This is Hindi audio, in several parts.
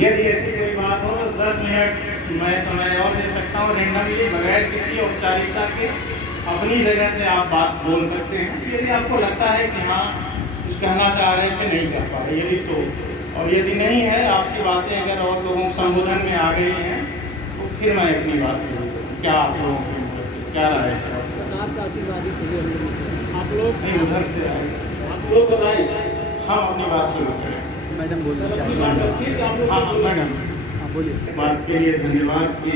यदि ऐसी कोई बात हो तो 10 मिनट मैं समय और दे सकता हूँ रेंडमली, बगैर किसी औपचारिकता के अपनी जगह से आप बात बोल सकते हैं। यदि आपको लगता है कि हाँ कुछ कहना चाह रहे थे नहीं कह पा रहे, यदि तो, और यदि नहीं है, आपकी बातें अगर और लोगों के संबोधन में आ गई हैं तो फिर मैं अपनी बात शुरू करूँ। क्या आप लोगों की क्या राय है? आप लोग नहीं, उधर से आए, आप लोग बताएं। हम अपनी बात शुरू करें। मैडम बोलना अपनी चाहती बात हैं। रखिए कि आप लोग हाँ मैडम, हाँ बोलिए। इस बात के लिए धन्यवाद कि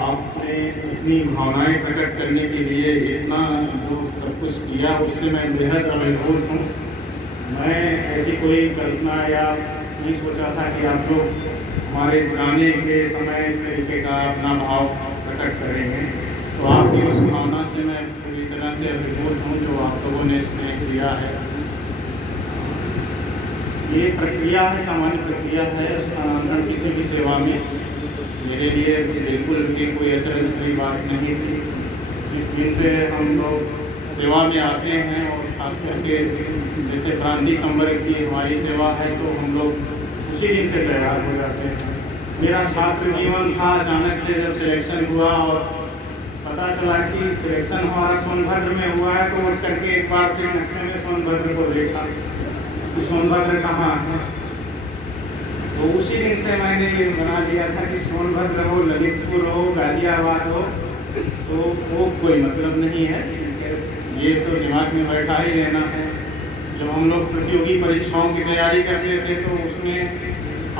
आपने इतनी भावनाएं प्रकट करने के लिए इतना जो सब कुछ किया, उससे मैं बेहद अभिभूत हूँ। मैं ऐसी कोई कल्पना या नहीं सोचा था कि आप लोग हमारे जाने के समय इस तरीके का अपना भाव प्रकट करेंगे। तो आपकी उस भावना से मैं पूरी तरह से अभिभूत हूँ जो आप लोगों ने इसमें किया है। ये प्रक्रिया है, सामान्य प्रक्रिया है स्थानांतरण किसी भी सेवा में। मेरे लिए बिल्कुल भी कोई अचरज भरी बात नहीं थी। जिस दिन से हम लोग सेवा में आते हैं और खास करके जैसे क्रांति संवर्ग की हमारी सेवा है तो हम लोग उसी दिन से तैयार हो जाते हैं। मेरा छात्र जीवन था, अचानक से जब सिलेक्शन हुआ और पता चला कि सिलेक्शन हमारा सोनभद्र में हुआ है तो उठ करके एक बार फिर नक्शे में सोनभद्र को देखा कि सोनभद्र कहाँ है। तो उसी दिन से मैंने ये बना लिया था कि सोनभद्र हो, ललितपुर हो, गाजियाबाद हो, तो वो कोई मतलब नहीं है। ये तो दिमाग में बैठा ही रहना है। जब हम लोग प्रतियोगी परीक्षाओं की तैयारी करते थे तो उसमें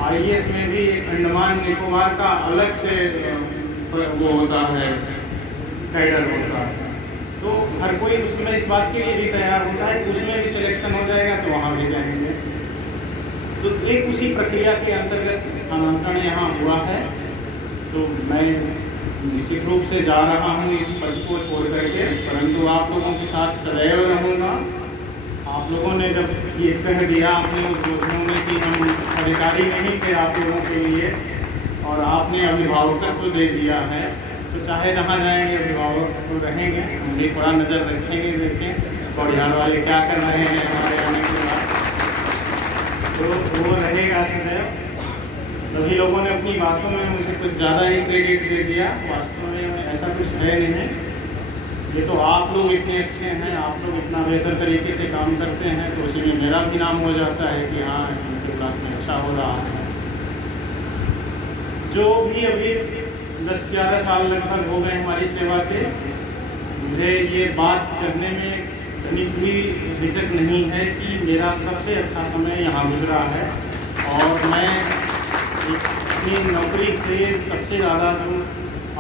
IAS में भी अंडमान निकोबार का अलग से वो होता है, कैडर होता है। तो हर कोई उसमें इस बात के लिए भी तैयार होता है कि उसमें भी सिलेक्शन हो जाएगा तो वहाँ भी जाएंगे। तो एक उसी प्रक्रिया के अंतर्गत स्थानांतरण यहाँ हुआ है। तो मैं निश्चित रूप से जा रहा हूँ इस पद को छोड़ करके, परंतु आप लोगों के साथ सदैव रहूँगा। आप लोगों ने जब ये कह दिया अपने उस योजनाओं में कि हम अधिकारी नहीं थे आप लोगों के लिए और आपने अभिभावकत्व तो दे दिया है, तो चाहे जहाँ जाएंगे अभिभावक तो रहेंगे, हम भी थोड़ा नज़र रखेंगे, देखें कौड़ियाल वाले क्या कर रहे हैं हमारे आने के बाद, तो वो रहेगा सदैव। सभी लोगों ने अपनी बातों में मुझे कुछ ज़्यादा ही क्रेडिट दे दिया, वास्तव में ऐसा कुछ है नहीं। ये तो आप लोग इतने अच्छे हैं, आप लोग इतना बेहतर तरीके से काम करते हैं तो उसी में मेरा भी नाम हो जाता है कि हाँ इनके क्लास में अच्छा हो रहा है। जो भी अभी 10-11 साल लगभग हो गए हमारी सेवा के, मुझे ये बात करने में कहीं भी हिचक नहीं है कि मेरा सबसे अच्छा समय यहाँ गुजरा है। और मैं अपनी नौकरी से सबसे ज़्यादा जो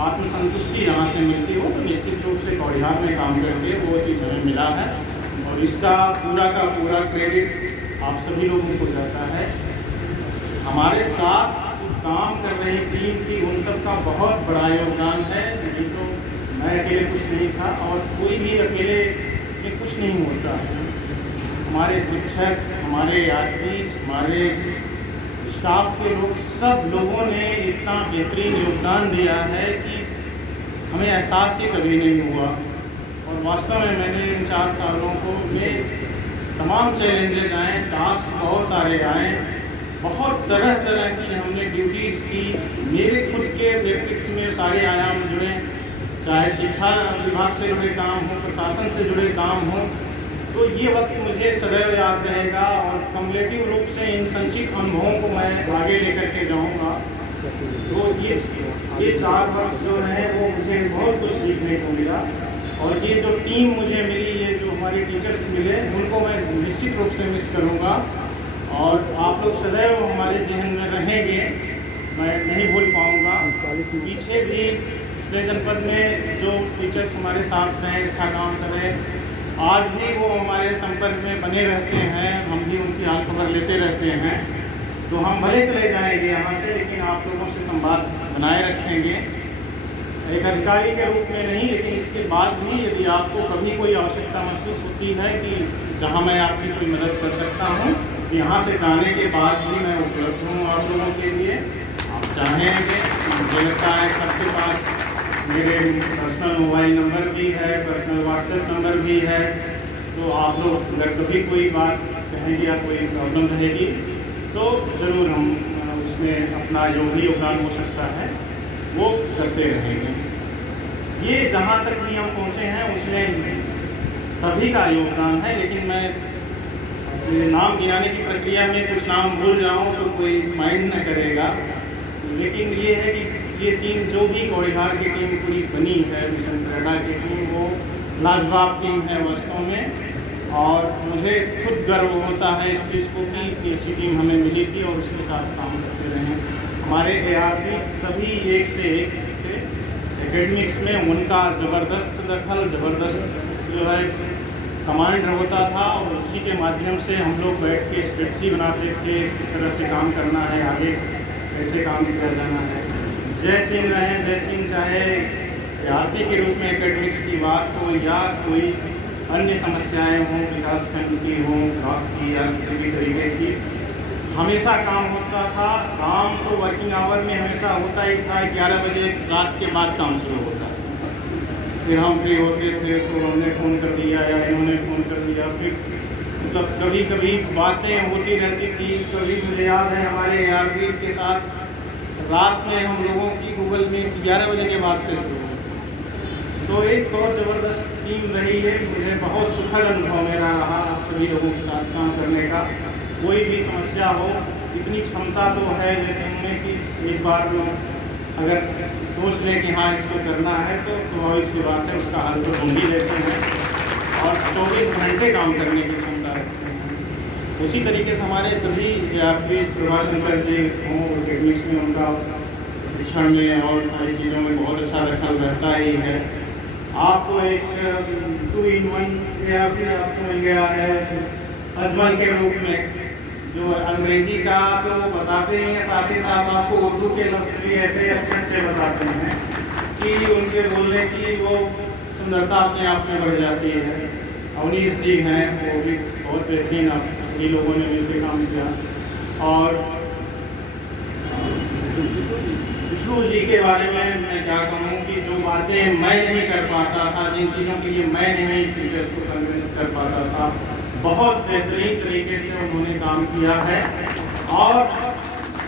आत्मसंतुष्टि यहाँ से मिलती हो तो निश्चित रूप से कौड़ियाल में काम करके वो चीज़ हमें मिला है और इसका पूरा का पूरा क्रेडिट आप सभी लोगों को जाता है। हमारे साथ काम कर रही टीम थी उन सब का बहुत बड़ा योगदान है। नहीं तो मैं अकेले कुछ नहीं था और कोई भी अकेले में कुछ नहीं होता है। हमारे शिक्षक, हमारे यात्री, हमारे स्टाफ के लोग, सब लोगों ने इतना बेहतरीन योगदान दिया है कि हमें एहसास ही कभी नहीं हुआ। और वास्तव में मैंने इन 4 सालों को में तमाम चैलेंजेस आए, टास्क बहुत सारे आए, बहुत तरह तरह की हमने ड्यूटीज़ की। मेरे खुद के व्यक्तित्व में सारे आयाम जुड़े, चाहे शिक्षा विभाग से जुड़े काम हो, प्रशासन से जुड़े काम हो। तो ये वक्त मुझे सदैव याद रहेगा और कम्युलेटिव रूप से इन संचित अनुभवों को मैं आगे लेकर के जाऊँगा। तो ये 4 वर्ष जो हैं वो मुझे बहुत कुछ सीखने को मिला और ये जो टीम मुझे मिली, ये जो हमारे टीचर्स मिले, उनको मैं निश्चित रूप से मिस करूँगा और आप लोग सदैव हमारे जहन में रहेंगे, मैं नहीं भूल पाऊँगा। पीछे भी पिछले जनपद में जो टीचर्स हमारे साथ रहे, अच्छा काम कर रहे, आज भी वो हमारे संपर्क में बने रहते हैं, हम भी उनकी हाल खबर लेते रहते हैं। तो हम भले चले जाएंगे यहाँ से, लेकिन आप लोगों से संवाद बनाए रखेंगे, एक अधिकारी के रूप में नहीं, लेकिन इसके बाद भी यदि आपको कभी कोई आवश्यकता महसूस होती है कि जहाँ मैं आपकी कोई मदद कर सकता हूँ, यहाँ से जाने के बाद भी मैं उपलब्ध हूँ आप लोगों के लिए। आप चाहेंगे, मुझे लगता है सबके पास मेरे पर्सनल मोबाइल नंबर भी है, पर्सनल व्हाट्सएप नंबर भी है। तो आप लोग अगर कभी कोई बात कहेंगे या कोई प्रॉब्लम रहेगी तो ज़रूर हम उस इसमें अपना जो भी योगदान हो सकता है वो करते रहेंगे। ये जहाँ तक भी हम पहुँचे हैं उसमें सभी का योगदान है, लेकिन मैं नाम गिनाने की प्रक्रिया में कुछ नाम भूल जाऊँ तो कोई माइंड न करेगा। लेकिन ये है कि ये टीम जो भी कौड़ीहार की टीम पूरी बनी है, मिशन करेड़ा की टीम, वो लाजवाब टीम है वास्तव में। और मुझे खुद गर्व होता है इस चीज़ को कि इतनी अच्छी टीम हमें मिली थी और उसके साथ काम करते रहे। हमारे ARP सभी एक से एक थे। एकेडमिक्स में उनका ज़बरदस्त दखल, ज़बरदस्त जो है कमांड होता था और उसी के माध्यम से हम लोग बैठ के स्ट्रेटजी बनाते थे, किस तरह से काम करना है, आगे कैसे काम किया जाना है। जय सिंह रहे, जय सिंह चाहे ARP के रूप में एकेडमिक्स की बात हो या कोई अन्य समस्याएं हों, विकासखंड की हों, ब्लॉक की या किसी भी तरीके की, हमेशा काम होता था। काम तो वर्किंग आवर में हमेशा होता ही था। 11 बजे रात के बाद काम शुरू होता था। फिर हम फ्री होते थे तो हमने फ़ोन कर दिया या इन्होंने फ़ोन कर दिया। फिर मतलब कभी कभी बातें होती रहती थी। कभी मुझे याद है हमारे ARP के साथ रात में हम लोगों की गूगल मीट 11 बजे के बाद से शुरू। तो एक बहुत ज़बरदस्त टीम रही है। मुझे बहुत सुखद अनुभव मेरा रहा आप सभी लोगों के साथ काम करने का। कोई भी समस्या हो, इतनी क्षमता तो है जैसे उनमें कि एक बार अगर सोच लें कि हाँ इसको करना है तो स्वाभाविक सी बात है उसका हल तो ढूंढ ही लेते हैं और 24 घंटे काम करने की क्षमता रखते हैं। उसी तरीके से हमारे सभी ARP प्रभाशंकर जी हों, एकेडमिक्स में उनका शिक्षण में और सारी चीज़ों में बहुत अच्छा दखल रहता ही है। आपको एक 2-in-1 ARP आपको मिल गया है अजमल के रूप में, जो अंग्रेजी का तो बताते ही हैं, साथ ही साथ आपको उर्दू के लफ्ज़ भी ऐसे अच्छे अच्छे बताते हैं कि उनके बोलने की वो सुंदरता अपने आप में बढ़ जाती है। अवनीश जी हैं, वो भी बहुत बेहतरीन, आप सभी लोगों ने मिलकर काम किया। और विष्णु जी के बारे में मैं क्या कहूँ कि जो बातें मैं नहीं कर पाता था, जिन चीज़ों के लिए मैं नहीं टीचर्स को कन्विंस कर पाता था, बहुत बेहतरीन तरीके से उन्होंने काम किया है। और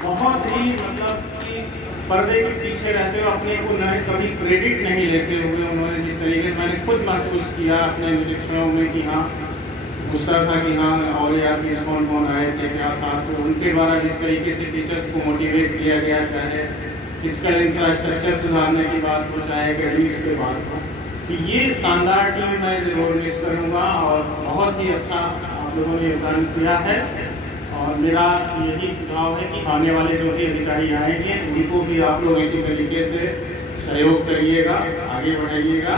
बहुत ही मतलब कि पर्दे के पीछे रहते हुए अपने को न कभी क्रेडिट नहीं लेते हुए उन्होंने जिस तरीके से मैंने खुद महसूस किया अपने निरीक्षणों में कि हाँ पूछता था कि हाँ और ARP कौन कौन आए थे, क्या था, तो उनके द्वारा जिस तरीके से टीचर्स को मोटिवेट किया गया, चाहे फिजिकल इंफ्रास्ट्रक्चर सुधारने की बात हो, चाहे एकेडमिक्स की बात हो, कि ये शानदार टीम मैं ज़रूर मिस करूँगा। और बहुत ही अच्छा आप लोगों ने योगदान किया है। और मेरा यही सुझाव है कि आने वाले जो भी अधिकारी आएंगे उनको भी आप लोग इसी तरीके से सहयोग करिएगा, आगे बढ़ाइएगा।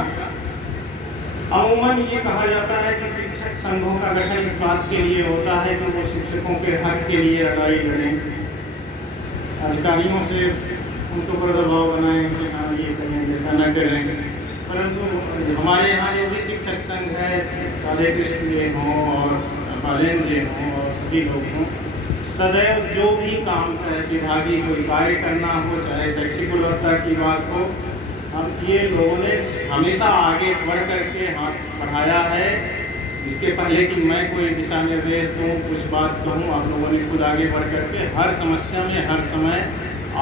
अमूमन ये कहा जाता है कि शिक्षक संघों का गठन इस बात के लिए होता है कि वो शिक्षकों के हक के लिए लड़ाई लड़ें, अधिकारियों से उनको पर दबाव बनाएं कि हाँ ये करें, ऐसा न करें। परंतु हमारे यहाँ जो भी शिक्षक संघ है, राधे कृष्ण जी हों और बालेन जी हों और सभी लोग हों, सदैव जो भी काम, चाहे विभागीय कोई कार्य करना हो, चाहे शैक्षिक गुणवत्ता की बात हो, हम ये लोगों ने हमेशा आगे बढ़ करके हाथ बढ़ाया है। इसके पहले कि मैं कोई दिशा निर्देश दूँ, कुछ बात कहूँ, आप लोगों ने खुद आगे बढ़ करके हर समस्या में हर समय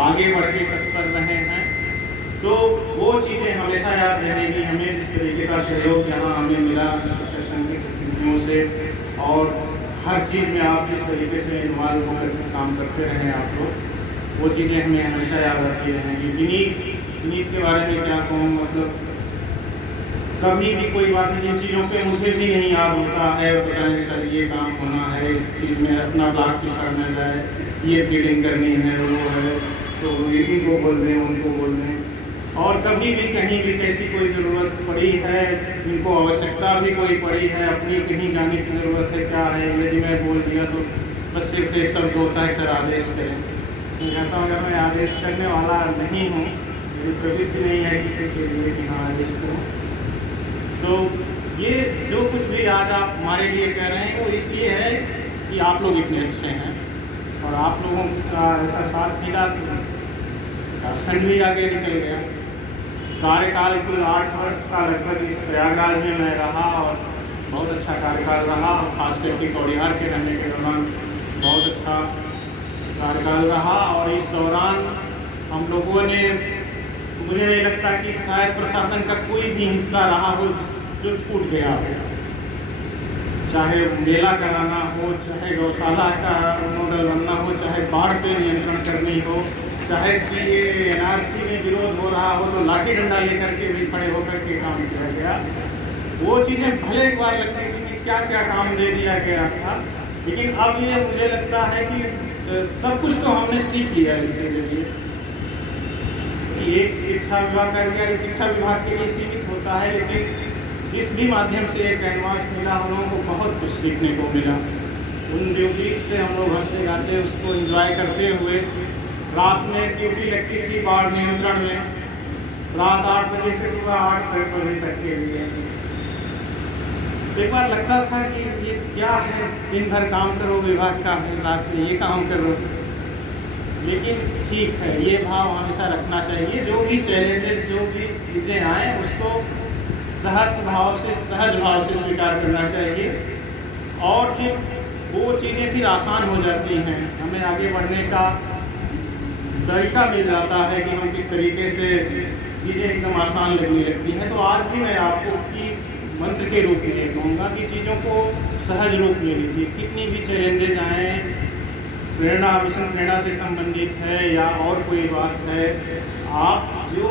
आगे बढ़ के तत्पर रहे हैं। तो वो चीज़ें हमेशा याद रहेगी हमें, जिस तरीके का सहयोग यहाँ हमें मिला शिक्षक संघ के प्रतिनिधियों से, और हर चीज़ में आप जिस तरीके से इन्वॉल्व होकर काम करते रहे आप लोग, वो चीज़ें हमें हमेशा याद आती रहेंगी। विनीत के बारे में क्या कहूँ, मतलब कभी भी कोई बात नहीं, जिन चीज़ों पे मुझे भी नहीं याद होता है बताएंगे सर ये काम होना है, इस चीज़ में अपना ब्लॉक पिछाड़ना जाए, ये फीलिंग करनी है, वो है, तो इनको बोल दें, उनको बोल दें। और कभी भी कहीं भी कैसी कोई ज़रूरत पड़ी है, इनको आवश्यकता भी कोई पड़ी है, अपनी कहीं जाने की ज़रूरत है, क्या है, यदि मैं बोल दिया तो बस सिर्फ एक शब्द होता है, सर आदेश करें। मैं कहता हूँ अगर मैं आदेश करने वाला नहीं हूँ, मेरी प्रवृत्ति नहीं है किसी के लिए कि हाँ आदेश करूँ, तो ये जो कुछ भी आज आप हमारे लिए कह रहे हैं वो इसलिए है कि आप लोग इतने अच्छे हैं और आप लोगों का ऐसा साथ मिला तो विकासखंड भी आगे निकल गया। कार्यकाल कुल 8 वर्ष का लगभग इस प्रयागराज में मैं रहा और बहुत अच्छा कार्यकाल रहा, और खास करके कौड़िहार के रहने के दौरान बहुत अच्छा कार्यकाल रहा और इस दौरान हम लोगों ने, मुझे नहीं लगता कि शायद प्रशासन का कोई भी हिस्सा रहा हो जो छूट गया हो, चाहे मेला कराना हो, चाहे गौशाला का मॉडल बनना हो, चाहे बाढ़ पे नियंत्रण करनी हो, चाहे CAA NRC में विरोध हो रहा हो तो लाठी डंडा लेकर के भी खड़े होकर के काम किया गया। वो चीज़ें भले एक बार लगती थी कि क्या क्या काम दे दिया गया था, लेकिन अब ये मुझे लगता है कि सब कुछ तो हमने सीख लिया इसके लिए कि एक शिक्षा विभाग का अधिकारी शिक्षा विभाग के लिए सीमित होता है, लेकिन जिस भी माध्यम से एक कैनवास मिला हम लोगों को बहुत कुछ सीखने को मिला। उन ड्यूटीज से हम लोग हंसते गाते उसको एंजॉय करते हुए, रात में ड्यूटी लगती थी बाढ़ नियंत्रण में, रात 8 बजे से सुबह 8 बजे तक के लिए। एक बार लगता था कि ये क्या है, दिन भर काम करो विभाग का है, रात में ये काम करो, लेकिन ठीक है, ये भाव हमेशा रखना चाहिए। जो भी चैलेंजेस, जो भी चीज़ें आए उसको सहज भाव से स्वीकार करना चाहिए और फिर वो चीज़ें फिर आसान हो जाती हैं, हमें आगे बढ़ने का तरीका मिल जाता है कि हम किस तरीके से चीज़ें एकदम आसान लगने लगती हैं। तो आज भी मैं आपको की मंत्र के रूप में ये कहूँगा कि चीज़ों को सहज रूप में लीजिए, कितनी भी चैलेंजेज आएँ, प्रेरणा मिशन प्रेरणा से संबंधित है या और कोई बात है, आप जो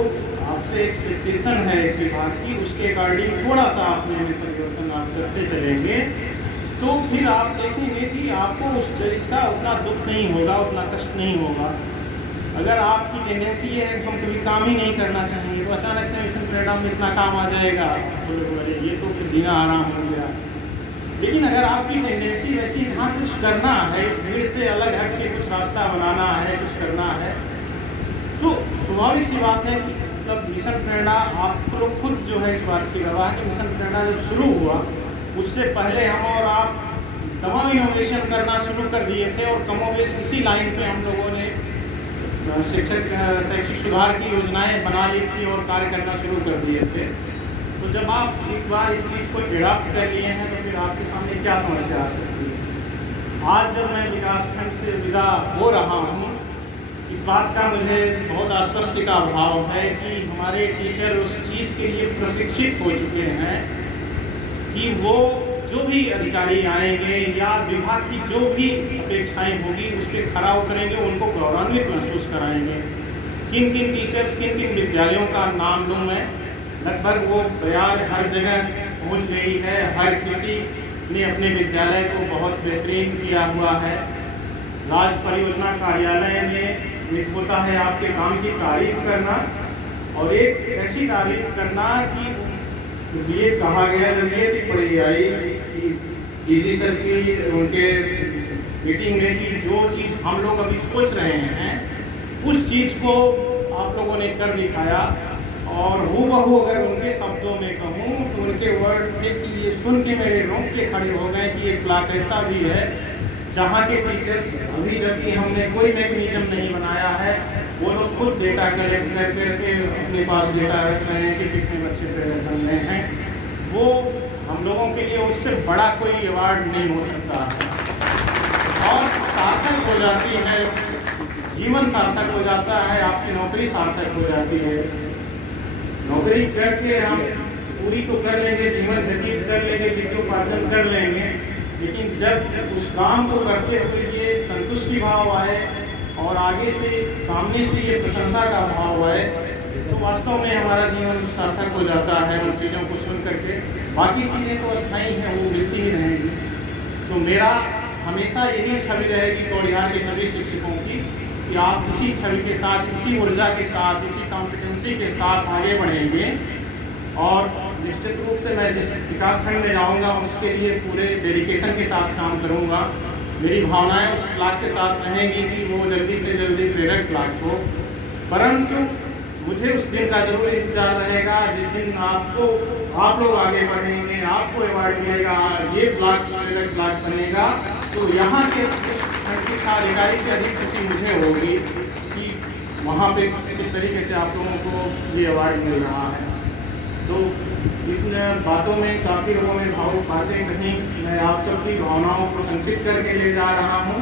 आपसे एक्सपेक्टेशन है एक विभाग की, उसके अकॉर्डिंग थोड़ा सा अपने में परिवर्तन आप करते चलेंगे तो फिर आप देखेंगे कि आपको उस चीज़ का उतना दुख नहीं होगा, उतना कष्ट नहीं होगा। अगर आपकी टेंडेंसी ये है कि हम कभी काम ही नहीं करना चाहेंगे तो अचानक से मिशन प्रेरणा में इतना काम आ जाएगा, बोले ये तो फिर जीना आराम हो गया। लेकिन अगर आपकी टेंडेंसी वैसी हाँ कुछ करना है, इस भीड़ से अलग हट के कुछ रास्ता बनाना है, कुछ करना है, तो स्वाभाविक सी बात है कि मतलब मिशन प्रेरणा, आप लोग खुद जो है इस बात की गवाह कि मिशन प्रेरणा जब शुरू हुआ उससे पहले हम और आप तमाम इनोवेशन करना शुरू कर दिए थे और कमोबेश इसी लाइन पे हम लोगों ने शैक्षिक सुधार की योजनाएं बना ली थी और कार्य करना शुरू कर दिए थे। तो जब आप एक बार इस चीज़ को एडॉप्ट कर लिए हैं तो फिर आपके सामने क्या समस्या आ सकती है। आज जब मैं विकासखंड से विदा हो रहा हूँ, इस बात का मुझे बहुत आश्वस्ति का भाव है कि हमारे टीचर उस चीज़ के लिए प्रशिक्षित हो चुके हैं कि वो जो भी अधिकारी आएंगे या विभाग की जो भी अपेक्षाएं होगी उस पर खरा उतरेंगे, उनको गौरवान्वित महसूस कराएंगे। किन किन टीचर्स, किन किन विद्यालयों का नाम लूँ मैं, लगभग वो बयान हर जगह पहुंच गई है, हर किसी ने अपने विद्यालय को बहुत बेहतरीन किया हुआ है। राज परियोजना कार्यालय में एक होता है आपके काम की तारीफ करना और एक ऐसी तारीफ करना कि ये कहा गया, जब ये टिप्पणी आई कि DG सर की उनके मीटिंग में कि जो चीज़ हम लोग अभी सोच रहे हैं उस चीज़ को आप लोगों ने कर दिखाया। और हूबहू अगर उनके शब्दों में कहूँ तो उनके वर्ड थे कि ये सुन के मेरे रोंगटे खड़े हो गए कि एक ब्लॉक ऐसा भी है जहाँ के टीचर्स अभी, जबकि हमने कोई मैकेनिज्म नहीं बनाया है, वो लोग खुद डेटा कलेक्ट कर करके अपने पास डेटा रख रहे हैं कि कितने बच्चे प्रेरित बन रहे हैं। वो हम लोगों के लिए उससे बड़ा कोई अवार्ड नहीं हो सकता और सार्थक हो जाती है, जीवन सार्थक हो जाता है, आपकी नौकरी सार्थक हो जाती है। नौकरी करके हम पूरी तो कर लेंगे, जीवन व्यतीत कर लेंगे, जीविकोपार्जन कर लेंगे, लेकिन जब उस काम को करते हुए ये संतुष्टि भाव आए और आगे से सामने से ये प्रशंसा का भाव आए तो वास्तव में हमारा जीवन सार्थक हो जाता है उन चीज़ों को सुन करके। बाकी चीज़ें तो अस्थायी हैं, वो मिलती ही रहेंगी। तो मेरा हमेशा यही छवि रहेगी कौड़िहार के सभी शिक्षकों की कि आप इसी छवि के साथ, इसी ऊर्जा के साथ, इसी कॉम्पिटेंसी के साथ आगे बढ़ेंगे और निश्चित रूप से मैं जिस विकासखंड में जाऊंगा उसके लिए पूरे डेडिकेशन के साथ काम करूंगा। मेरी भावनाएं उस ब्लॉक के साथ रहेंगी कि वो जल्दी से जल्दी प्रेरक ब्लॉक हो, परंतु मुझे उस दिन का जरूर इंतजार रहेगा जिस दिन आप लोग आगे बढ़ेंगे, आपको अवार्ड मिलेगा, ये ब्लॉक प्रेरक ब्लॉक बनेगा। तो यहाँ के शिक्षा अधिकारी से अधिक खुशी मुझे होगी कि वहाँ पे किस तरीके से आप लोगों को ये अवार्ड मिल रहा है। तो इन बातों में काफ़ी लोगों ने भावुक बातें कहीं, मैं आप सबकी भावनाओं को संचित करके ले जा रहा हूँ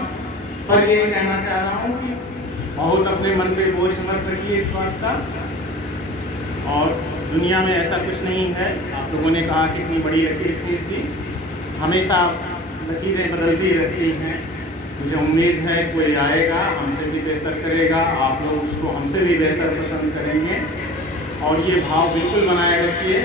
पर यही कहना चाह रहा हूँ कि बहुत अपने मन पे बोझ मत रखिए इस बात का। और दुनिया में ऐसा कुछ नहीं है, आप लोगों ने कहा कि इतनी बड़ी लकीर खींच दी, हमेशा लकीरें बदलती रहती हैं। मुझे उम्मीद है कोई आएगा हमसे भी बेहतर करेगा, आप लोग उसको हमसे भी बेहतर पसंद करेंगे। और ये भाव बिल्कुल बनाए रखिए।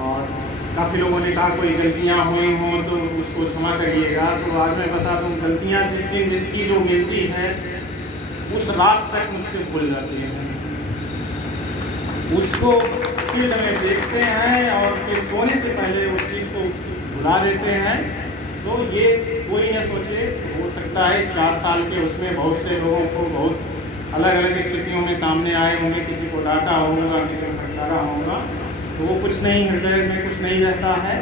और काफ़ी लोगों ने कहा कोई गलतियाँ हुई हों तो उसको क्षमा करिएगा। तो आज मैं बता दूँ, गलतियाँ जिस दिन जिसकी जो मिलती है उस रात तक मुझसे भूल जाती हैं, उसको फील्ड में देखते हैं और फिर सोने से पहले उस चीज़ को भुला देते हैं। तो ये कोई न सोचे, हो सकता है इस 4 साल के उसमें बहुत से लोगों को बहुत अलग अलग स्थितियों में सामने आए होंगे, किसी को डांटा होगा, किसी को फटकारा होगा, तो वो कुछ नहीं, हृदय में कुछ नहीं रहता है।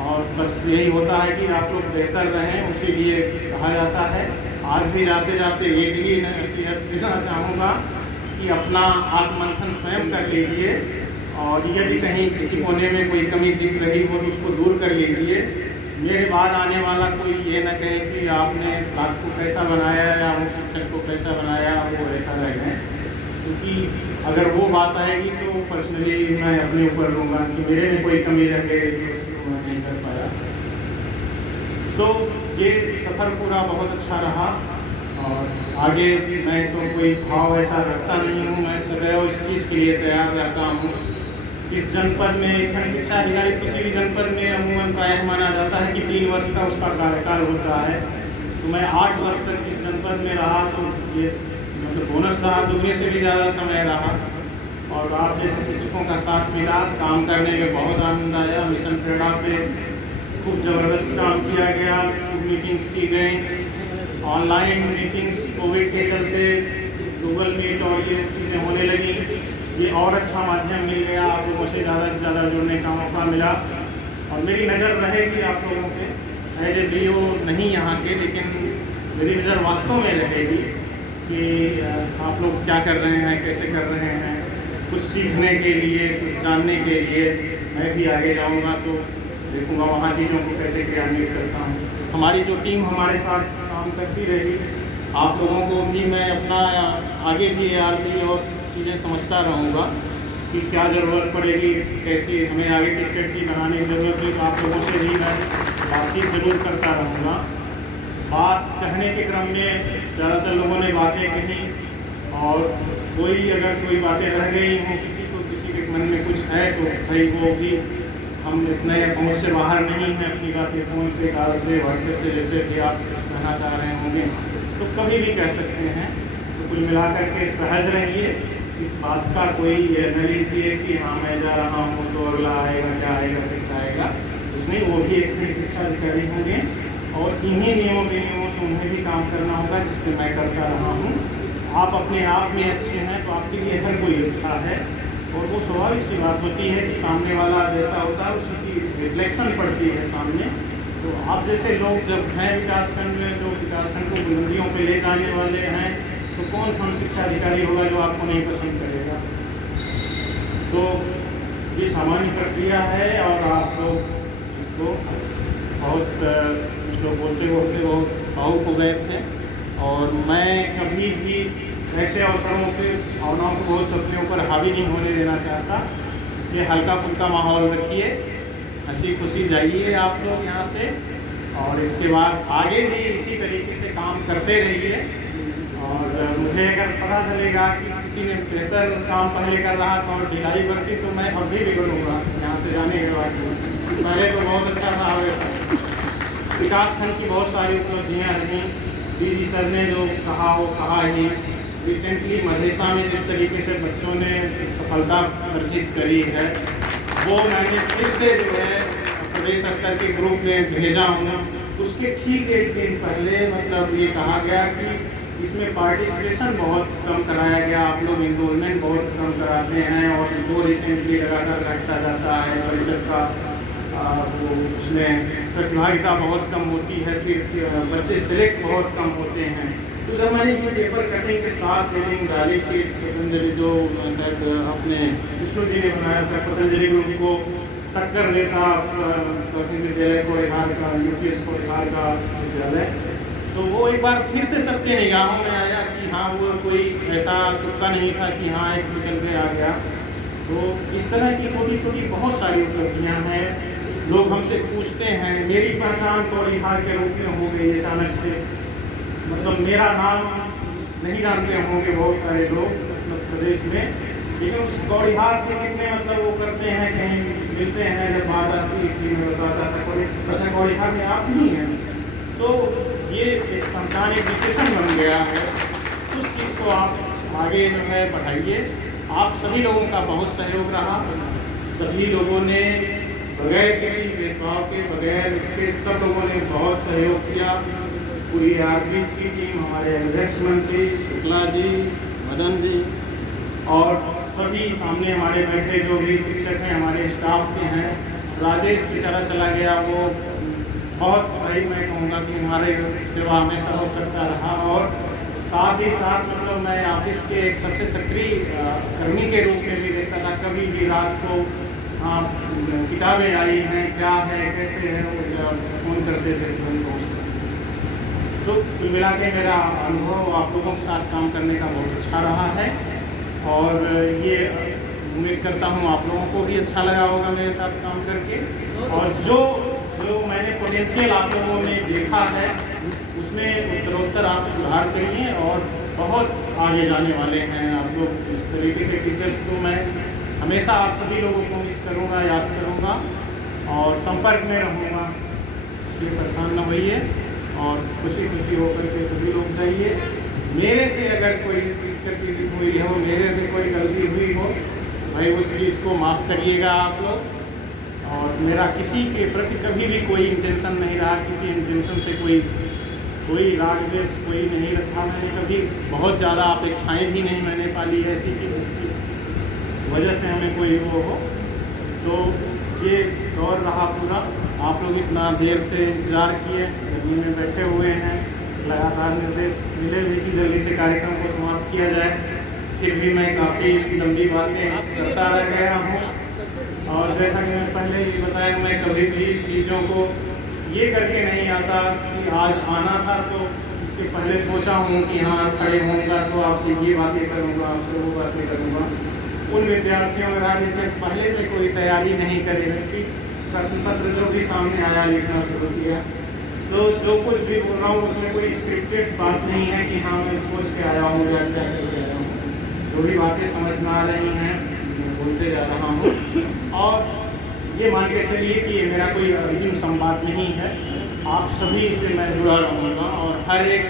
और बस यही होता है कि आप लोग बेहतर रहें, उसी लिए कहा जाता है। आज भी जाते जाते एक ही नसीहत देना चाहूँगा कि अपना आत्ममंथन स्वयं कर लीजिए। और यदि कहीं किसी कोने में कोई कमी दिख रही हो तो उसको दूर कर लीजिए। मेरे बाद आने वाला कोई ये न कहे कि आपने बात को कैसा बनाया या वो शिक्षक को कैसा बनाया, वो ऐसा रह गए। क्योंकि अगर वो बात आएगी तो पर्सनली मैं अपने ऊपर लूँगा कि मेरे में कोई कमी रह गई तो उसको मैं नहीं कर पाया। तो ये सफ़र पूरा बहुत अच्छा रहा। और आगे मैं तो कोई भाव ऐसा रखता नहीं हूँ, मैं सदैव इस चीज़ के लिए तैयार रहता हूँ। इस जनपद में खंड शिक्षा अधिकारी किसी भी जनपद में अमूमन प्रायः माना जाता है कि 3 वर्ष का उसका कार्यकाल होता है। तो मैं 8 वर्ष तक इस जनपद में रहा, तो ये मतलब बोनस रहा, दुगने से भी ज़्यादा समय रहा। और आप जैसे शिक्षकों का साथ मिला, काम करने में बहुत आनंद आया। मिशन प्रेरणा पे खूब ज़बरदस्त काम किया गया, मीटिंग्स की गई, ऑनलाइन मीटिंग्स कोविड के चलते गूगल मीट और ये चीज़ें होने लगी। ये और अच्छा माध्यम मिल गया, आप लोगों से ज़्यादा जुड़ने का मौका मिला। और मेरी नज़र रहेगी आप लोगों पे, एज ए BO नहीं यहाँ के, लेकिन मेरी नज़र वास्तव में रहेगी कि आप लोग क्या कर रहे हैं, कैसे कर रहे हैं। कुछ सीखने के लिए, कुछ जानने के लिए मैं भी आगे जाऊँगा तो देखूँगा वहाँ चीज़ों को कैसे क्रियान्वित करता हूँ। हमारी जो टीम हमारे साथ काम करती रही, आप लोगों को भी मैं अपना आगे भी ARP और चीज़ें समझता रहूँगा कि क्या ज़रूरत पड़ेगी, कैसी हमें आगे की स्ट्रेटजी बनाने की ज़रूरत है। तो आप लोगों से भी मैं बातचीत ज़रूर करता रहूँगा। बात कहने के क्रम में ज़्यादातर लोगों ने बातें कही, और अगर कोई बातें रह गई हों, किसी के मन में कुछ है तो भाई वो भी, हम इतने पहुँच से बाहर नहीं हैं, अपनी बातें फ़ोन से, कॉल से, व्हाट्सएप से जैसे भी आप कहना चाह रहे होंगे तो कभी भी कह सकते हैं। तो कुल मिलाकर के सहज रहिए, इस बात का कोई ये न लीजिए कि हाँ मैं जा रहा हूँ तो अगला आएगा, क्या आएगा, कैसा आएगा, कुछ नहीं। वो भी एक खंड शिक्षा अधिकारी होंगे और इन्हीं नियमों विनियमों से उन्हें भी काम करना होगा जिस पर मैं करता रहा हूँ। आप अपने आप में अच्छे हैं तो आपके लिए हर कोई अच्छा है। और वो स्वाभाविक सी बात होती है कि सामने वाला जैसा होता है उसी की रिफ्लेक्शन पड़ती है सामने। तो आप जैसे लोग जब हैं विकासखंड में, जो विकासखंड को बुलंदियों पे ले जाने वाले हैं, तो कौन खंड शिक्षा अधिकारी होगा जो आपको नहीं पसंद करेगा। तो ये सामान्य प्रक्रिया है। और आप लोग इसको बहुत कुछ लोग बोलते बहुत भावुक हो गए थे। और मैं कभी भी ऐसे अवसरों पे भावनाओं को बहुत अपने ऊपर हावी नहीं होने देना चाहता। इसलिए हल्का फुल्का माहौल रखिए, हंसी खुशी जाइए आप लोग यहाँ से। और इसके बाद आगे भी इसी तरीके से काम करते रहिए। और मुझे अगर पता चलेगा कि किसी ने बेहतर काम पहले कर रहा था और ढिलाई बरती तो मैं अब भी बिगड़ूँगा यहाँ से जाने के बाद। पहले तो बहुत अच्छा था, विकासखंड की बहुत सारी उपलब्धियाँ रहीं। DG सर ने जो कहा वो कहा ही। रिसेंटली मधेसा में जिस तरीके से बच्चों ने सफलता अर्जित करी है, वो मैंने फिर से जो है प्रदेश स्तर के ग्रुप में भेजा हूँ। उसके ठीक एक दिन पहले मतलब ये कहा गया कि इसमें पार्टिसिपेशन बहुत कम कराया गया, आप लोग इनरोलमेंट बहुत कम कराते हैं और वो रिसेंटली लगातार घटता जाता है। परिषद का वो उसमें प्रतिभागिता बहुत कम होती है, फिर बच्चे सिलेक्ट बहुत कम होते हैं। तो जब मैंने ये पेपर कटिंग के साथ ट्रेनिंग डाली कि पतंजलि जो शायद अपने विष्णु जी ने बनाया था, पतंजलि ग्रुप को टक्कर देता विद्यालय को, बिहार का UPS को, बिहार का विद्यालय, तो वो एक बार फिर से सबके निगाहों में आया कि हाँ, वो कोई ऐसा तुक्का नहीं था कि हाँ एक निकल के आ गया। तो इस तरह की छोटी छोटी बहुत सारी उपलब्धियाँ हैं। लोग हमसे पूछते हैं, मेरी पहचान कौड़ीहार के रूप में हो गई अचानक से, मतलब मेरा नाम नहीं जानते होंगे बहुत सारे लोग मतलब प्रदेश में, लेकिन उस कौड़ीहार से कितने मतलब वो करते हैं, कहीं मिलते हैं, जब बात आती थी मैं बताता था कोई कौड़ीहार में आप नहीं हैं। तो ये एक पहचान, एक विशेषण बन गया है। उस चीज़ को आप आगे जो है बढ़ाइए। आप सभी लोगों का बहुत सहयोग रहा, सभी लोगों ने बगैर किसी भेदभाव के, बगैर इसके सब लोगों ने बहुत सहयोग किया। पूरी आरपीएस की टीम, हमारे अध्यक्ष मंत्री शुक्ला जी, मदन जी और सभी सामने हमारे बैठे जो भी शिक्षक हैं, हमारे स्टाफ के हैं। राजेश बेचारा चला गया, वो बहुत भाई मैं कहूँगा कि हमारे सेवा हमेशा वो करता रहा। और साथ ही साथ मतलब मैं ऑफिस के एक सबसे सक्रिय कर्मी के रूप में भी देखता था। कभी भी रात को किताबें आई हैं, क्या है, कैसे है, वो फ़ोन करते थे तुरंत। तो कुल मिला के मेरा अनुभव आप लोगों के साथ काम करने का बहुत अच्छा रहा है और ये उम्मीद करता हूँ आप लोगों को भी अच्छा लगा होगा मेरे साथ काम करके। और जो मैंने पोटेंशियल आप लोगों में देखा है उसमें उत्तरोत्तर आप सुधार करिए और बहुत आगे जाने वाले हैं आप लोग। इस तरीके के टीचर्स को मैं हमेशा आप सभी लोगों को मिस करूँगा, याद करूँगा और संपर्क में रहूँगा, इसलिए परेशान न होइए और खुशी खुशी होकर के सभी लोग जाइए। मेरे से अगर कोई दिक्कत हुई हो, मेरे से कोई गलती हुई हो, भाई उस चीज़ को माफ़ करिएगा आप लोग। और मेरा किसी के प्रति कभी भी कोई इंटेंशन नहीं रहा, किसी इंटेंशन से कोई राग द्वेष कोई नहीं रखा मैंने कभी। बहुत ज़्यादा अपेक्षाएं भी नहीं मैंने पाली ऐसी कि जिसकी वजह से हमें कोई वो हो। तो ये दौर रहा पूरा। आप लोग इतना देर से इंतज़ार किए, गर्मी में बैठे हुए हैं, लगातार निर्देश मिले भी कि जल्दी से कार्यक्रम को समाप्त किया जाए, फिर भी मैं काफ़ी लंबी बातें करता रह गया हूँ। और जैसा कि मैंने पहले ही बताया, मैं कभी भी चीज़ों को ये करके नहीं आता कि आज आना था तो इसके पहले सोचा हूँ कि हाँ खड़े होऊंगा तो आपसे ये बातें करूँगा, आपसे वो बातें करूँगा। उन विद्यार्थियों में आज इसने पहले से कोई तैयारी नहीं करी रहती, प्रश्न पत्र जो भी सामने आया लिखना शुरू किया। तो जो कुछ भी बोल रहा हूँ उसमें कोई स्क्रिप्टेड बात नहीं है कि हाँ मैं सोच के आया हूँ या क्या करके आया हूँ। जो भी बातें समझ में आ रही हैं बोलते जा रहा हूँ। और ये मान के चलिए कि ये मेरा कोई अंतिम संवाद नहीं है। आप सभी से मैं जुड़ा रहूँगा और हर एक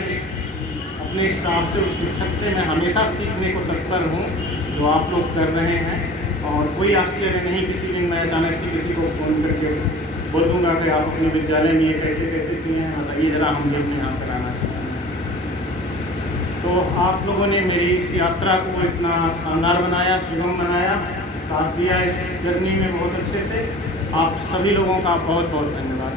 अपने स्टाफ से, उस शिक्षक से मैं हमेशा सीखने को तत्पर हूँ जो आप लोग कर रहे हैं। और कोई आश्चर्य नहीं, किसी दिन मैं अचानक से किसी को फ़ोन करके बोल दूँगा कि आप अपने विद्यालय में ये कैसे कैसे किए हैं, बताइए ज़रा, हम भी अपने यहाँ कराना चाहते हैं। तो आप लोगों ने मेरी इस यात्रा को इतना शानदार बनाया, सुगम बनाया, साथ दिया इस जर्नी में बहुत अच्छे से। आप सभी लोगों का बहुत बहुत धन्यवाद।